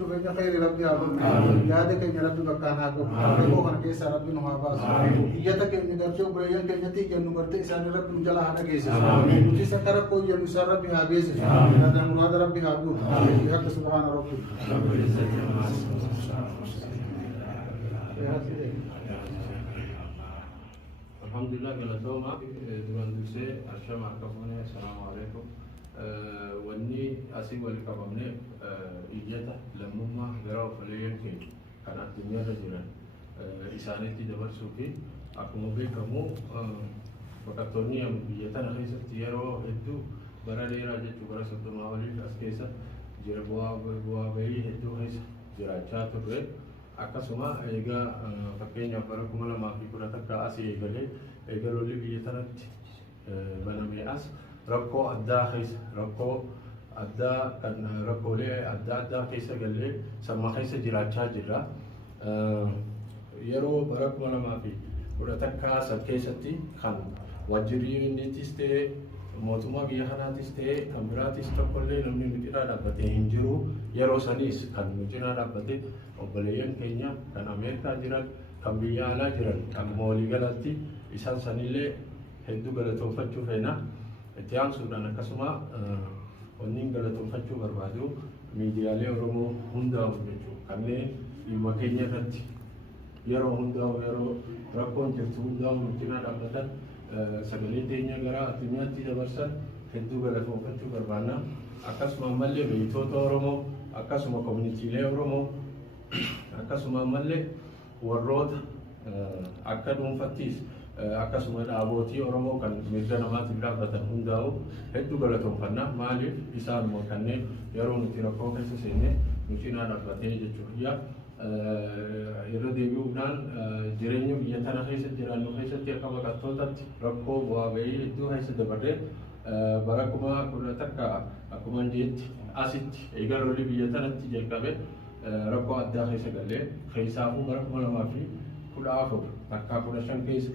ربنا خير ربي عبد يا ده كي ربي بكانا كو هو كان كيس ربي نهاباس يتك إن درجة بريان كي نتي جنو برتي إنسان ربي نجلا هذا كيس نتي سكر كو جنو سر ربي هابيس هذا مراد ربي هابو يا سبحان ربي الحمد لله قلتوما durant dursee asham arkafone assalamu alaikum wanni asii wal qabamne iyyata lammummaa gara ofoleeyyan keenya kan addunyaarra jiran isaanitti dabarsuu fi akkuma beekamu baqattoonni biyya tana keessatti yeroo hedduu bara dheeraa jechuu bara 30 waliif as keessa jira bu'aa bahii hedduu keessa jiraachaa turre akkasuma egaa fakkeenyaaf bara 2010 takka asii eegalee eegalolli biyya tanatti banamee as rakkoo addaa keessa rakkoo addaa kan rakkoolee addaa keessa galee samma keessa jiraachaa jirra yeroo bara 2010 takka san keessatti kan wajjiriinittis ta'ee mootummaa biyya kanaatis ta'ee kan biraatis tokkollee namni nu cinaa dhaabbatee hin jiru yeroo saniis kan nu cinaa dhaabbate obboleeyyan keenya kan Ameerikaa jiran kan biyya alaa jiran kan waliigalatti isaan sanillee hedduu galatoonfachuu feena itti aansuudhaan akkasuma wanniin galatoonfachuu barbaadu miidiyaalee Oromoo hundaa'u jechuudha kanneen dhimma keenya irratti yeroo hundaa'u yeroo rakkoon jirtu hundaa'u nu cinaa dhaabbatan sagalee teenya gara addunyaatti dabarsan hedduu galatoonfachuu barbaanna akkasuma ammallee beeytoota Oromoo akkasuma koominiitiilee Oromoo akkasuma ammallee warroota akka dhuunfattis akkasuma dhaabootii Oromoo kan mirga namaatiif dhaabbatan hundaa'u hedduu galatoonfanna maaliif isaanuma kanneen yeroo nuti rakkoo keessa seenne nu cinaa dhaabbatee jechuudha yeroo deebi'uudhaan jireenya biyya tana keessa jiraannu keessatti akka baqattootaatti rakkoo bu'aa bahii hedduu keessa dabarree bara 2010 takka akkuma jeetti asitti eegalolli biyya tanatti jalqabe rakkoo addaa keessa galee keessaafuu bara 2014 takka 15 keessa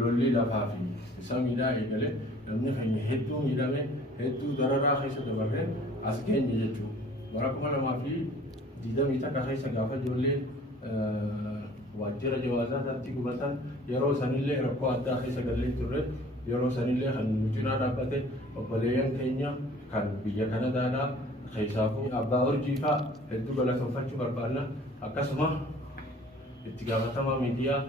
lolli lafaa fi isa miidhaa eegale namni keenya hedduu miidhame hedduu dararaa keessa dabarree as geenye jechuudha bara 2020 takka keessa gaafa ijoolleen waajjira jawaazaatti gubatan yeroo sanillee rakkoo addaa keessa galee turre yeroo sanillee kan nu cinaa dhaabbate obboleeyyan keenya kan biyya Kanadaadhaa keessaafuu abbaa urjiifaa hedduu galatoonfachuu barbaanna akkasuma itti gaafatamaa miidiyaa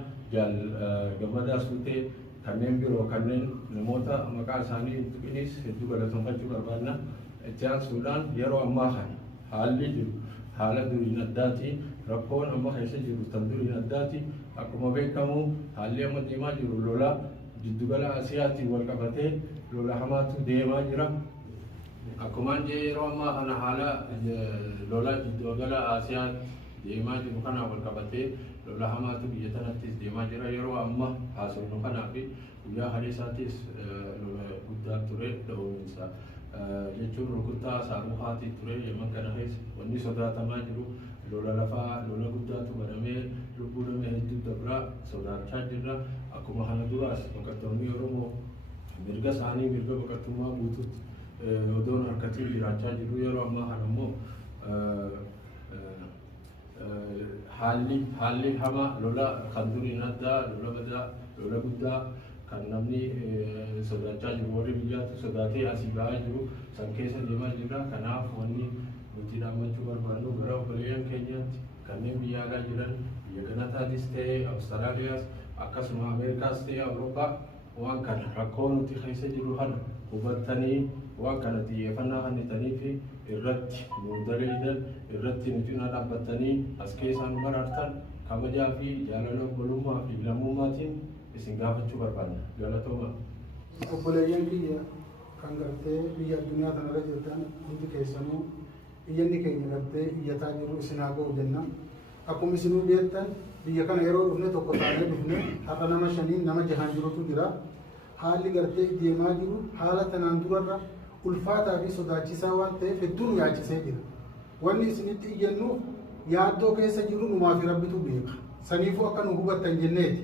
gammadaa suutee kanneen biroo kanneen namoota maqaa isaanii hin tuqinis hedduu galatoonfachuu barbaanna itti aansuudhaan yeroo ammaa kana haalli jiru haala duriin addaati rakkoon amma keessa jiru tan duriin addaati akkuma beekamu haalli amma deemaa jiru lola jiddugala Asiyaatiin wal qabatee lola hamaatu deemaa jira akkuma yeroo ammaa kana haala lola jiddugala Asiyaa deemaa jiru kana wal qabatee lola hamaatu biyya tanattis deemaa jira yeroo amma haasofnu kanaa fi guyyaa haleessaatis lola guddaa ture dhoowwinsa jechuun rukuttaa saamuhaatii ture yemman kana keessa wanni sodaatamaa jiru lola lafaa lola guddaatu banamee lubbuu nama hedduu dabraa sodaachaa jirra akkuma kana duraas baqattoonni Oromoo mirga isaanii mirga baqattummaa guutuutti odoon harkatiin jiraachaa jiru yeroo ammaa kana immoo haalli hamaa lola kan duriin addaa lola badaa lola guddaa kan namni sodaachaa jiru warri biyyaatti sodaatee asii ba'aa jiru san keessa deemaa jirra kanaaf wanni nuti dhaammachuu barbaannu gara obboleeyyan keenyaatti kanneen biyya alaa jiran biyya Kanadaatis ta'ee Awustiraaliyaas akkasuma Ameerikaas ta'ee Awurooppaa waan kana rakkoo nuti keessa jiru kana hubattanii waan kana xiyyeeffannaa kennitanii fi irratti nu dareedan irratti nu cinaa dhaabbattanii as keessaa nu baraartan kabajaa fi jaalala obbolummaa fi lammummaatiin isin gaafachuu barbaanna galatooma. Obboleeyyan biyya kan gartee biyya addunyaa kanarra jirtan hundi keessanuu iyyanni keenya gartee iyyataa jiru isin haa ga'u jenna akkuma isinuu beektan biyya kana yeroo dhufne tokko taanee dhufne har'a nama 5 nama 6 jirutu jira haalli gartee deemaa jiru haala tanaan durarra ulfaataa fi sodaachisaa waan ta'eef hedduu nu yaachisee jira wanni isinitti iyyannuuf yaaddoo keessa jiru numaa fi rabbitu beeka saniifuu akka nu hubattan jenneeti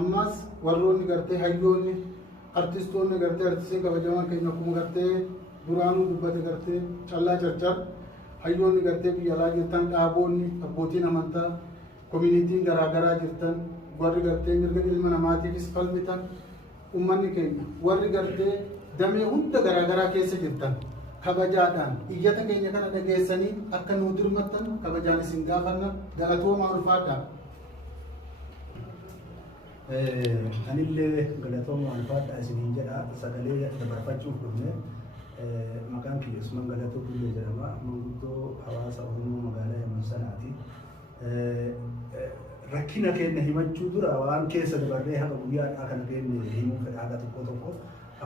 ammas warroonni gartee hayyoonni artistoonni gartee artistiin kabajamaan keenya akkuma gartee duraanuu dubbate gartee callaa carcar hayyoonni gartee biyya alaa jirtan dhaaboonni abbootiin amantaa koominiitiin garaagaraa jirtan warri gartee mirga ilma namaatiifis falmitan ummanni keenya warri gartee damee hunda garaagaraa keessa jirtan kabajaadhaan iyyata keenya kana dhageessanii akka nuu dirmattan kabajaan isin gaafanna galatoomaa ulfaadhaa. Anillee galatoomaa ulfaadhaa isiniin jedha sagalee dabarfachuuf dhufne maqaan kiyya Usman Galatoo Bullee jedhama manguddoo hawaasa Oromoo magaalaa Yamansanaati. Rakkina keenya himachuu dura waan keessa dabarree haga guyyaadhaa kana keenya himuu fedha haga tokko tokko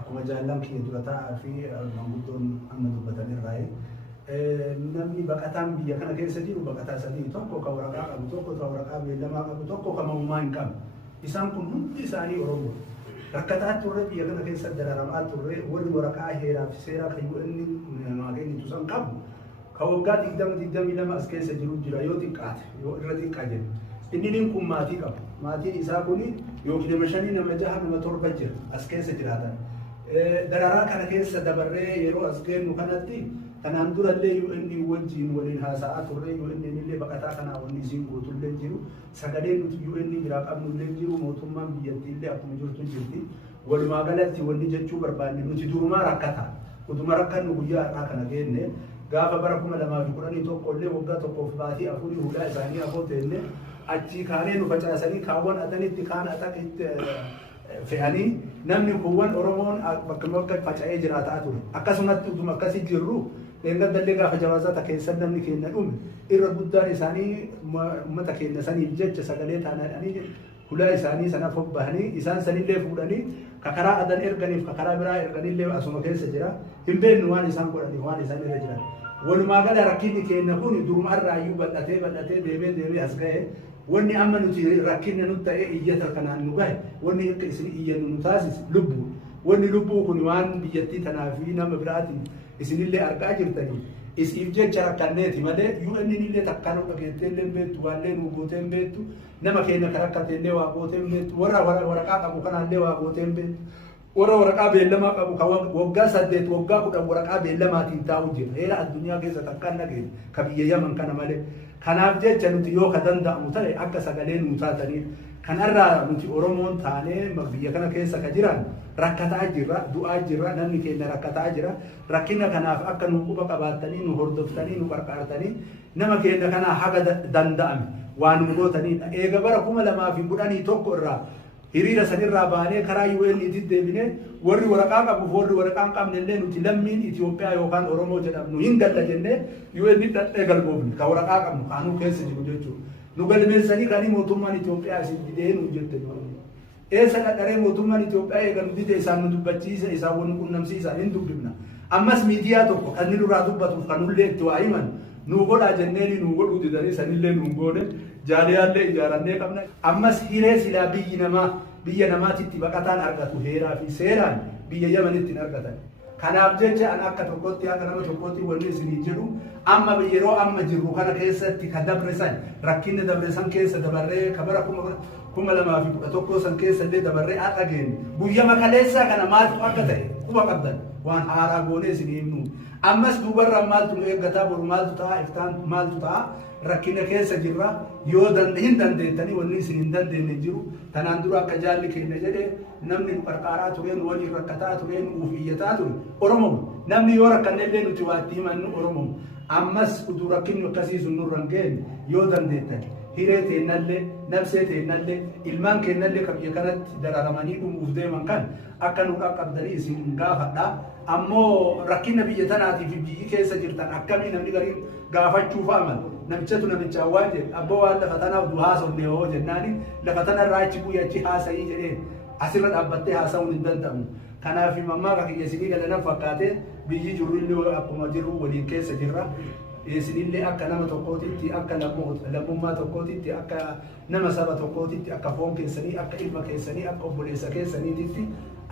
akkuma jaallan kiyya dura taa'aa fi manguddoon amma dubbatan irraa namni baqataan biyya kana keessa jiru baqataa sadii tokko kan waraqaa qabu tokko kan waraqaa beellamaa qabu tokko kan mammaa hin qabu isaan kun hundi isaanii Oromoo rakkataa turre biyya kana keessa dararamaa turre warri waraqaa heeraa fi seeraa kan inni nageenya tusan qabu kan waggaa 22 as keessa jiru jira yoo xiqqaate yoo irra xiqqaa jennu inni kun maatii qabu maatiin isaa kun yookiin nama 5 nama 6 nama 7 jira as keessa jiraatan dararaa kana keessa dabarree yeroo as geennu kanatti kanaan durallee UN wajjin waliin haasa'aa turre UN illee baqataa kanaa wanni isiin guutullee jiru sagaleen nuti UN biraa qabnullee jiru mootummaan biyyattiillee akkuma jirtu jirti walumaa galatti wanni jechuu barbaanne nuti durumaa rakkata utuma rakkannu guyyaa har'aa kana geenne gaafa bara 2011 illee waggaa tokkoof baatii afurii hudhaa isaanii afoo teenne achii kaanee nu facaasanii kaawwan atanitti kaan atanitti fe'anii namni kuuwwan Oromoon bakka bakka faca'ee jiraataa ture akkasumatti utuma akkasii jirru Engadallee gaafa jawaazata keessan namni keenya dhume irra guddaan isaanii uummata keenya saniif jecha sagalee taanaadhaanii hulaa isaanii sana fobbahanii isaan sanillee fuudhanii kakaraa adan erganiif kakaraa biraa erganillee asuma keessa jira hin beeknu waan isaan godhaniif waan isaan irra jiran walumaa gala rakkinni keenya kun durumarraa iyyuu bal'atee deemee as ga'e wanni amma nuti rakkinni nutti ta'ee iyyata kanaan nu gahe wanni akka isin iyyannu nu taasise lubbuu wanni lubbuu kun waan biyyattii tanaa fi nama biraatiin isinillee argaa jirtanii isiif jecha rakkanneeti malee UN illee takkaan dhageetteellee beektu waallee nu gooteen beektu nama keenya karakkateellee waa gooteen beektu warra waraqaa qabu kanaallee waa gooteen beektu warra waraqaa beellamaa qabu kan waggaa 8 waggaa 10 waraqaa beellamaatiin taa'u jira heera addunyaa keessa takkaan dhageenya ka biyya Yaman kana malee kanaaf jecha nuti yoo ka danda'amu ta'e akka sagalee nu taataniif kanarraa nuti Oromoon taanee biyya kana keessa ka jiran rakkataa jirra du'aa jirra namni keenya rakkataa jira rakkina kanaaf akka nu quba qabaattanii nu hordoftanii nu qarqaartanii nama keenya kana haga danda'ame waan nu gootanii eega bara 2011 irraa hiriira sanirraa baanee karaa UN itti deebine warri waraqaa qabu warri waraqaa hin qabne illee nuti lammiin Itoophiyaa yookaan Oromoo jedhamnu hin galla jennee UN dhadhee galmoofne ka waraqaa qabnu kaanuu keessa jiru jechuudha nu galmeessanii kan mootummaan Itoophiyaa isin didee nu jette eessa dhadharee mootummaan Itoophiyaa eega nu dide isaan nu dubbachiisa isaan wal qunnamsiisa hin dubbifna ammas miidiyaa tokko kan inni duraa dubbatuuf kan nullee itti waa himan nu godhaa jenneeni nu godhuu didanii sanillee nu goone jaaliyaallee ijaarannee qabna ammas hiree silaa biyya namaatitti baqataan argatu heeraa fi seeraan biyya Yamanitti argatan kanaaf jecha an akka tokkotti akka nama tokkotti wanni isinii jedhu amma yeroo amma jirru kana keessatti ka dabresan rakkinni dabresan keessa dabarree ka bara 2011 san keessa illee dabarree dhageen guyya makaleessaa kana maaltu akka ta'e quba qabdan waan haaraa goonee isinii himnu ammas duubarra maaltu nu eeggataa boru maaltu ta'a iftaan maaltu ta'a rakkina keessa jirra yoo hin dandeettanii wanni isin hin dandeenye jiru tanaan dura akka jaalli keenya jedhe namni nu qarqaaraa tureen waliin rakkataa tureen nuuf iyyataa ture Oromoo namni yoo rakkannellee nuti waa itti himannu Oromoo ammas utuu rakkinni akkasii sun nurra hin geenye yoo dandeettani hiree teennallee nabsee teennallee ilmaan keennallee ka biyya kanatti dararamanii dhumuuf deeman kan akka nu qaqqabdanii isin gaafadhaa ammoo rakkina biyya tanaatii fi biyyi keessa jirtan akkamii namni gariin gaafachuu fa'aman namichatu namichaa waan jedhe abboo waan lafa tanaaf du haasofne hoo jennaani lafa tanarraa achi bu'ee achi haasa'ii jedheen asirra dhaabbattee haasa'uun hin danda'amu kanaaf mammaa ka kiyya isinii galanan fakkaatee biyyi jirullee akkuma jirru waliin keessa jirra isinillee akka nama tokkootitti akka lammummaa tokkootitti akka nama saba tokkootitti akka foon keessanii akka ilma keessanii akka obboleessa keessaniititti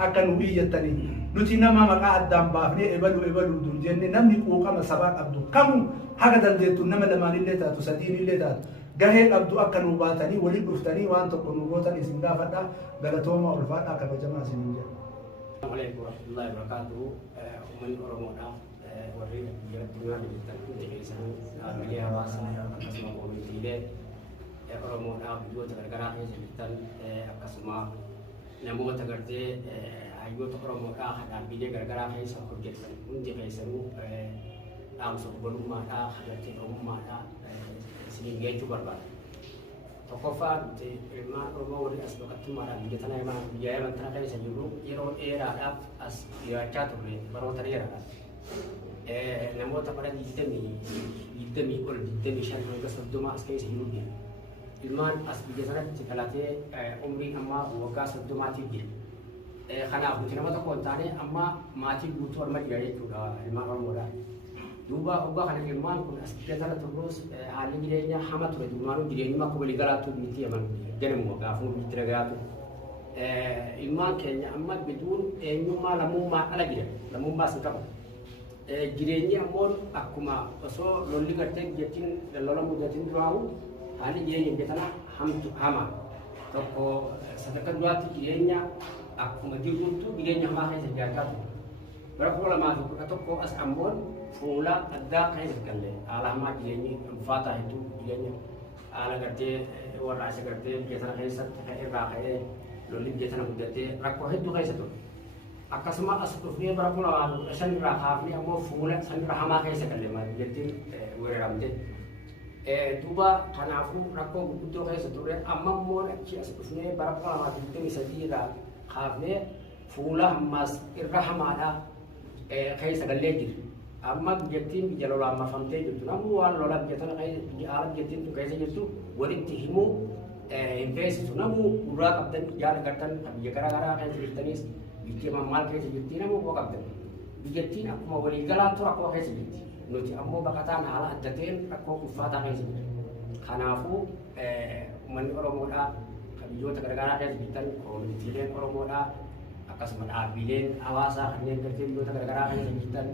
akka nu biyyattanii nuti nama maqaa addaan baafnee ebalu dur jenne namni quuqama sabaa qabdu kamu haga dandeettu nama lamaanillee taatu sadiinillee taatu gahee qabdu akka nu baatanii waliin dhuftanii waan tokko nu gootan isin gaafadhaa galatooma ulfaadhaa kabajamaa isin jedha. Assalamualaikum warahmatullahi wabarakatuh. Ummani Oromoodhaaf warri biyya addunyaa biyyattan hundi keessanuu dhaabbilee hawaasaa akkasuma koomitiilee Oromoodhaaf biyyoota garagaraa keessa jirtan akkasuma namoota gartee hayyoota Oromoodhaa dhaabbilee garagaraa keessa hojjetan hundi keessanuu dhaamsa obbolummaadhaa gartee Oromummaadhaa isiniin geechuu barbaada. Tokkoffaa ilmaan Oromoo warri as baqattummaadhaan biyya Yemen tana keessa jiru yeroo dheeraadhaaf as jiraachaa turre baroota dheeraadhaaf. Namoota bara 20 ol 25 hanga 30 as keessa jiru jira. Ilmaan as biyya sanatti dhalatee umriin ammaa waggaa 30tiif jira. Kanaaf nuti nama tokko hin taane amma maatii guutuu orma jira jechuudha ilmaan Oromoodhaan. Duuba waggaa kana ilmaan kun as biyya sana turruus haalli jireenya hama ture ilmaanuu jireenyuma akka walii galaatu miti Yemen jedhamu gaafuu bitti nagaraatu. Ilmaan keenya amma biduun eenyummaa lammummaa ala jira lammummaa si qaba. Jireenyi ammoo akkuma osoo lolli gartee biyyattiin lola mudatiin duraahu haalli jireenya biyya sana hama tokko sadarkaa duraatti jireenya akkuma jirtuutu jireenya hamaa keessa jiraachaa ture. Bara 2011 as ammoo fuula addaa keessa galle haala hamaa jireenyi ulfaataa hedduu jireenya haala gartee warra isa gartee biyya sana keessatti irraa ka'ee lolli biyya sana mudatee rakkoo hedduu keessa ture. Akkasuma as dhufnee bara 2005 irraa kaafnee ammoo fuula sanirra hamaa keessa galle biyyattiin weeraramte. Duuba kanaafuu rakkoo gurguddoo keessa ture amma immoo achi as dhufnee bara 2023 irraa kaafnee fuula ammas irra hamaadhaa keessa gallee jirti. Amma biyyattiin biyya lolaan marfamtee jirtu namni waan lola biyya tana haala biyyattiin tun keessa jirtu walitti himuu hin feesisu namuu gurraa qabdan yaada gartan biyya garaagaraa keessa jirtanis biyya maal keessa jirti namuu koo qabdan biyyattiin akkuma waliigalaattu rakkoo keessa jirti nuti ammoo baqataan haala adda ta'een rakkoo ulfaataa keessa jirti. Kanaafuu uummanni Oromoodhaa biyyoota garaagaraa keessa jirtan koomitiileen Oromoodhaa akkasuma dhaabbileen hawaasaa kanneen gartee biyyoota garaagaraa keessa jirtan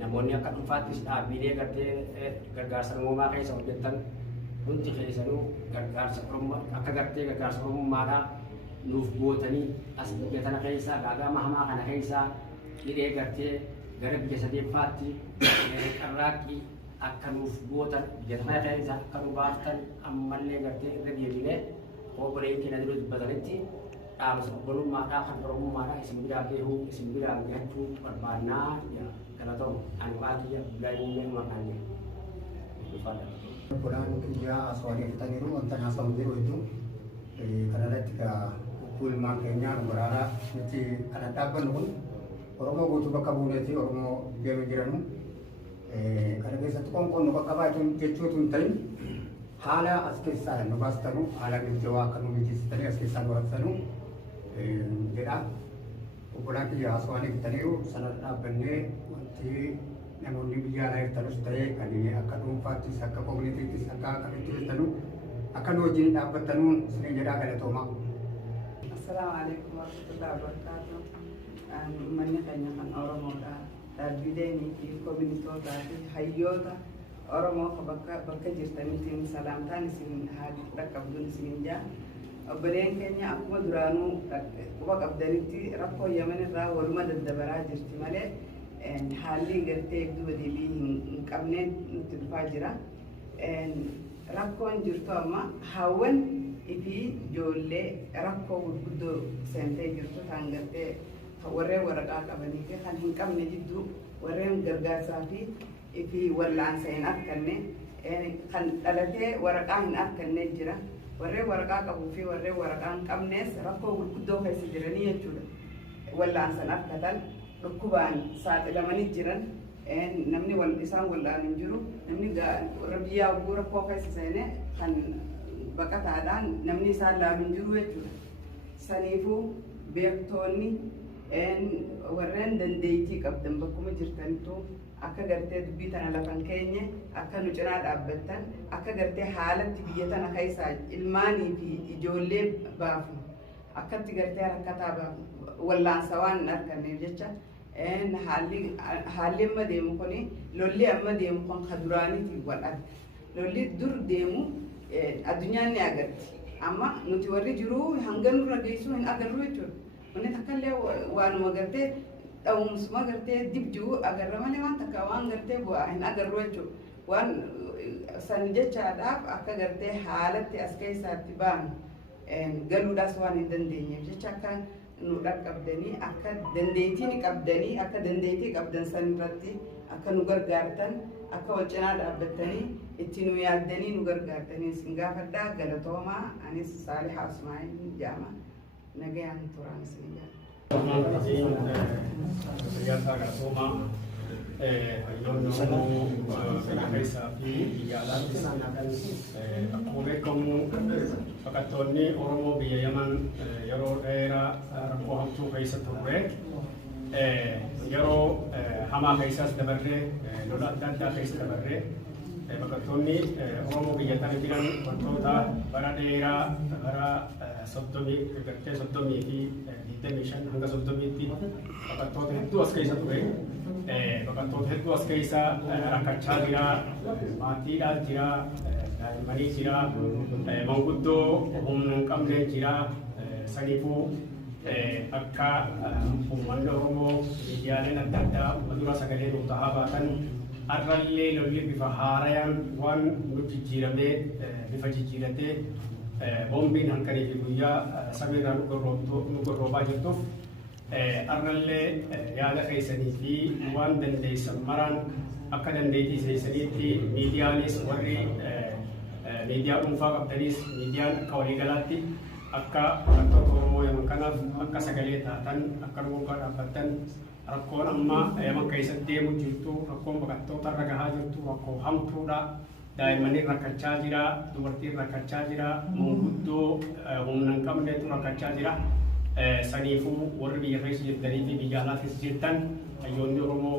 namoonni akka dhuunfaattis dhaabbilee gartee gargaarsa namoomaa keessa hojjetan hundi keessanuu gargaarsa akka gartee gargaarsa oromummaadhaa nuuf gootanii as biyya tana keessaa gaagama hamaa kana keessaa hidhee gartee gara biyya sadeeffaatti qarraaqqii akka nuuf gootan biyya tana keessaa akka nu baaftan ammallee gartee irra deebinee obboleen keenya dura dubbatanitti dhaamsa obbolummaadhaa kan oromummaadhaa isin biraa beekuu isin biraa gahachuu barbaannaa kalau tahu anu lagi ya dari makanya Quran ya aswani kita niru antan asal biru itu karena ketika ukul makanya berara nanti ada taban pun orang mau butuh bakabun itu orang mau biru karena kita satu kompon nuka kaba itu kecu tuntain hala askesar nubas tanu hala berjawa kanu bijis tani askesar buat tanu jadi ukuran ya aswani kita niru sanad abne namoonni biyya alaa tanus ta'ee kan akka dhuunfaattis akka koominiitiittis akka akkamitti tanu akka nu wajjin dhaabbatanuun isin jedhaa galatooma. Assalaamu alaikum warahmatullahi wabarakatuh. Uummanni keenya kan Oromoodha. Dhaabbileen fi koominiitootaa fi hayyoota Oromoo bakka jirtaniitiin salaamtaan isin dhaqqabduun isin jaa. Obboleen keenya akkuma duraanuu quba qabdanitti rakkoo Yemen irraa waluma daddabaraa jirti malee haalli gartee duuba deebii hin qabneen nutti dhufaa jira. Rakkoon jirtu amma hawwan fi ijoollee rakkoo gurguddoo seentee jirtu kan gartee warreen waraqaa qabanii fi kan hin qabne jidduu warreen gargaarsaa fi wallaansa hin arganne kan dhalatee waraqaa hin arganne jira. Warreen waraqaa qabuu fi warreen waraqaa hin qabnes rakkoo gurguddoo keessa jiranii jechuudha. Wallaansan argatan dhukkubaan saaxilamanii jiran namni isaan wallaan hin jiru namni warra biyyaa bu'uura koo keessa seenee kan baqataadhaan namni isaan laalu hin jiru jechuudha. Saniifuu beektoonni warreen dandeettii qabdan bakkuma jirtantu akka gartee dubbii tana lafan keenye akka nu cinaa dhaabbattan akka gartee haalatti biyya tana keessaa ilmaanii fi ijoollee baafu akkatti gartee rakkataa baafu wallaansa waan hin arganneef jecha haalli amma deemu kuni lolli amma deemu kun ka duraaniitiif wal adda. Lolli dur deemu addunyaan ni agarti amma nuti warri jiru hanga nurra geessuu hin agarru jechuudha. Wanni takkallee waanuma gartee dhawumsuma gartee dibjuu agarra malee waan takka waan gartee bu'aa hin agarru jechuudha. Waan san jechaadhaaf akka gartee haalatti as keessaatti ba'an galuudhaas waan hin dandeenyeef jecha akka nu dhaqqabdanii akka dandeettii qabdanii akka dandeettii qabdan san irratti akka nu gargaartan akka wal cinaa dhaabbattanii itti nu yaaddanii nu gargaartanii isin gaafadhaa galatoomaa anis Saalihaa Usmaa'il jedhama nagayaan turaan isin akkuma beekamu baqattoonni Oromoo biyya Yaman yeroo dheeraa rakkoo hamtuu keessa turre yeroo hamaa keessas dabarree lola adda addaa keessa dabarree baqattoonni Oromoo biyya tana jiran wantoota bara dheeraa bara 30 fi 25 hanga 30tti baqattoota hedduu as keessa ture. Baqattoota hedduu as keessa rakkachaa jira, maatiidhaan jira, daa'immanii jira, manguddoo humna hin qabne jira. Saniifuu akka uummanni Oromoo miidiyaaleen adda addaa dura sagalee nuuf tahaa baatan har'allee lolli bifa haarayaan waan nu jijjiiramee bifa jijjiiratee boombiin halkanii fi guyyaa samiirraa nu gorroobaa jirtuuf har'allee yaada keessanii fi waan dandeessan maraan akka dandeettii keessaniitti miidiyaanis warri miidiyaa dhuunfaa qabdanis miidiyaan akka waliigalaatti akka baqattoota Oromoo Yaman kanaaf akka sagalee taatan akka dhuunfaa dhaabbattan rakkoon amma Yaman keessatti deemu jirtu rakkoon baqattoota irra gahaa jirtu rakkoo hamtuudha. Daa'imman rakkachaa jira, dubartiin rakkachaa jira, manguddoo humna hin qabnetu rakkachaa jira. Saniifuu warri biyya keessa jirtanii fi biyya alaa keessa jirtan hayyoonni Oromoo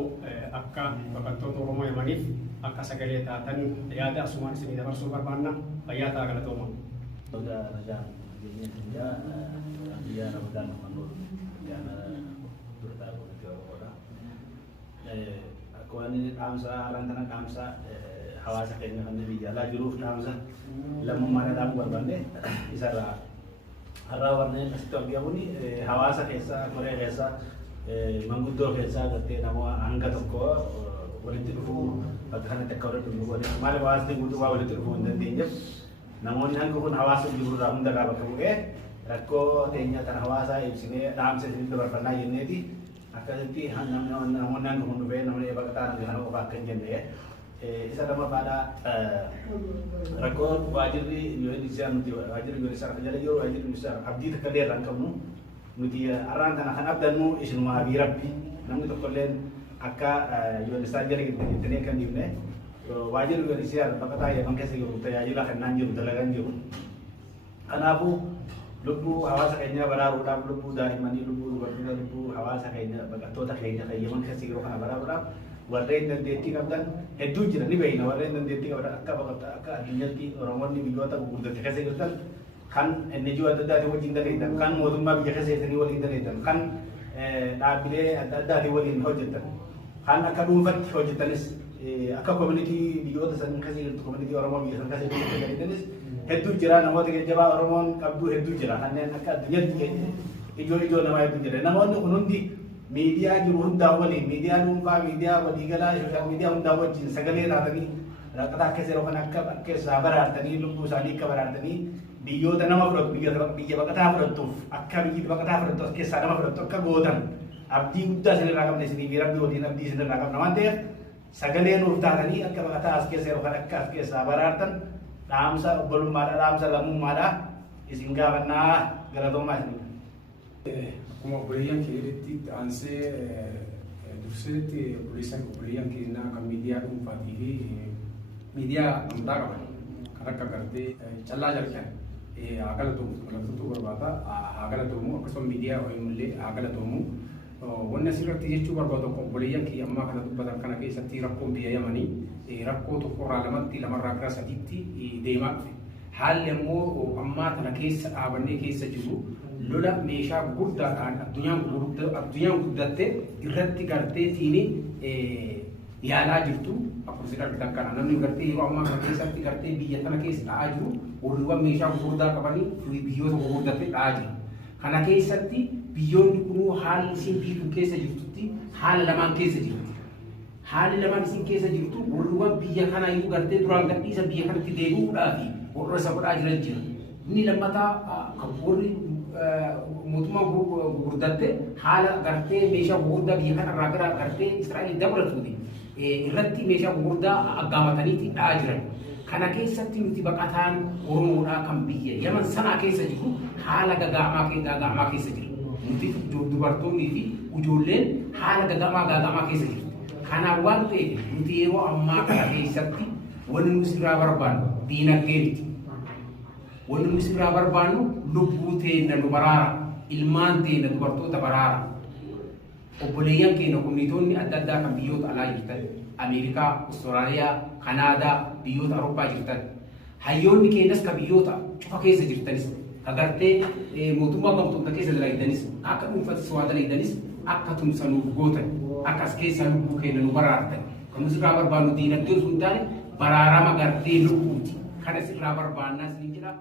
akka baqattoota Oromoo Yamaniif akka sagalee taatan yaada asumaan isinii dabarsuu barbaanna. Fayyaa ta'aa galatooma. Biyya Ramadaan Manoor biyyaana durdaa godhate Oromoodha. Akkuma inni dhaamsa haraan kana dhaamsa hawaasa keenya kan biyya alaa jiruuf dhaamsa lammummaadha dhaamuu barbaanne isarraa har'aa warreen asitti argamuun hawaasa keessa koree keessa manguddoo keessa gartee nama hanga tokko walitti dhufuu bakka kanatti akka walitti dhufuu maal hawaasni guutuu waa walitti dhufuu hin dandeenyeef namoonni hanga kun hawaasa jirurraa hundarraa bakka bu'ee rakkoo teenya kan hawaasaa ibsinee dhaamsa isin dabarfannaa jenneeti akkasitti namoonni hanga kun dhufee namni baqataa kana qofaa akka hin jenne isa lamaffaadha rakkoo waajirri UNHCR nuti waajirri UNHCR kan jala jiru waajirri UNHCR abdii takka illee irraa hin qabnu nuti har'aan kana kan abdannu isinumaa fi rabbi namni tokkollee akka UNHCR jala ittiin kan dhiifne waajirri UNHCR baqataa Yaman keessa jiru tajaajila kennaan jiru dalagaan jiru. Kanaafuu lubbuu hawaasa keenya baraaruudhaaf lubbuu daa'immanii lubbuu dubartoota lubbuu hawaasa keenya baqattoota keenya kan Yaman keessa jiru kana baraaruudhaaf warreen dandeettii qabdan hedduu jira ni beekna warreen dandeettii qabdan akka addunyaatti Oromoonni biyyoota gurguddate keessa jirtan kan NGO adda addaatiin waliin daleetan kan mootummaa biyya keessa jirtanii waliin daleetan kan dhaabbilee adda addaatiin waliin hojjetan kan akka dhuunfaatti hojjetanis akka community biyyoota san keessa jirtu community Oromoo biyya san keessa jirtanis hedduu jira namoota jajjabaa Oromoon qabdu hedduu jira kanneen akka addunyaatti ijoo namaa hedduu jira namoonni kun hundi miidiyaa jiru hundaa waliin miidiyaa dhuunfaa miidiyaa waliigalaa sooshaal miidiyaa hundaa wajjin sagalee taatanii rakkata akka yeroo kana akka keessaa baraartanii lubbuu isaanii akka baraartanii biyyoota nama fudhatu biyya baqataa fudhattuuf akka biyyi baqataa fudhattu as keessaa nama fudhattu akka gootan abdii guddaa isinirraa qabna isinii fi rabbi waliin abdii isinirraa qabna waan ta'eef sagalee nuuf taatanii akka baqataa as keessa yeroo kana akka as keessaa baraartan dhaamsa obbolummaadha dhaamsa lammummaadha isin gaafannaa galatoomaa isinii. Akkuma obboleeyyan keenyatti aansee durseetti obboleeyyan keenyaa kan miidiyaa dhuunfaatii fi miidiyaa amantaa qaban kan akka gartee callaa jalqan haa galatoomu galatootu barbaada haa galatoomu akkasuma miidiyaa illee haa galatoomu wanni asirratti jechuu barbaadu tokko obboleeyyan kiyya ammaa kana dubbatan kana keessatti rakkoon biyya Yamanii rakkoo tokkorraa lamatti lamarraa gara sadiitti deemaa dhufe haalli immoo ammaa kana keessa dhaabannee keessa jiru lola meeshaa gurguddaadhaan addunyaan guddatte irratti garteetiin yaalaa jirtu akkuma isin argitan kana namni gartee yeroo ammaa kana keessatti gartee biyya kana keessa dha'aa jiru warriiwwan meeshaa gurguddaa qabanii biyyoota gurguddatte dha'aa jiru. Kana keessatti biyyoonni kunuu haalli isin biitu keessa jirtutti haala lamaan keessa jirti. Haalli lamaan isin keessa jirtu warruuwwan biyya kana iyyuu gartee duraan gadhiisa biyya kanatti deebi'uudhaa fi warra isa godhaa jiran jira. Inni lammataa kan warri mootummaa gurguddatte haala gartee meeshaa gurguddaa biyya kanarraa gara gartee Israa'eel dabalatuuti. Irratti meeshaa gurguddaa aggaamataniiti dha'aa jiran. Kana keessatti nuti baqataan Oromoodhaa kan biyya Yaman sanaa keessa jiru haala gaaga'amaa keessa jira. Nuti dubartoonnii fi ijoolleen haala gaaga'amaa keessa jiru. Kanaaf waan ta'eef nuti yeroo ammaa kana keessatti wanni nuti irraa barbaannu diinagdee miti. Wanni nuti irraa barbaannu lubbuu teenya nu baraara, ilmaan teenya dubartoota baraara. Obboleeyyan keenya koominiitoonni adda addaa kan biyyoota alaa jirtan, Ameerikaa, Awustiraaliyaa, Kanaadaa, biyyoota Awurooppaa jirtan. Hayyoonni keenyas kan biyyoota cufa keessa jirtanis, kan gartee mootummaa gamtoota keessa dalagdanis, akka dhuunfattis waa dalagdanis akka tumsanuuf gootan, akka as keessaa lubbuu keenya nu baraartan. Kan nuti irraa barbaannu diinagdee osoo hin taane baraarama gartee lubbuuti. Kanas irraa barbaannaas ni jira.